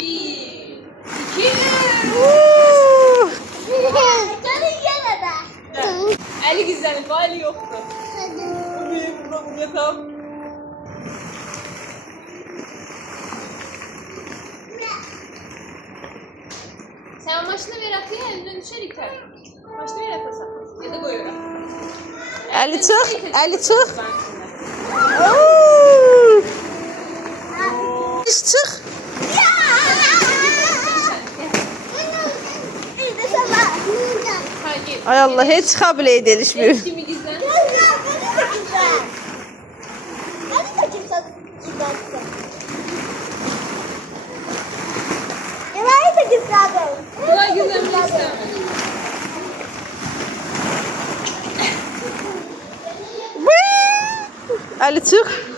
Bir, iki, Canın yanada. eli gizlenip hali yoktu. Bu yatalım. Sen maşını ver atıyor, elinden düşer iter. Maşını ver atasam. Ya da koyuyorum. Eli çık, eli çık. İş çık. Hayır. Ay Allah, hiç kabul edilişmiyor. Kimi gizlen? Kolay gizlenmeyi istemem. Ali çık.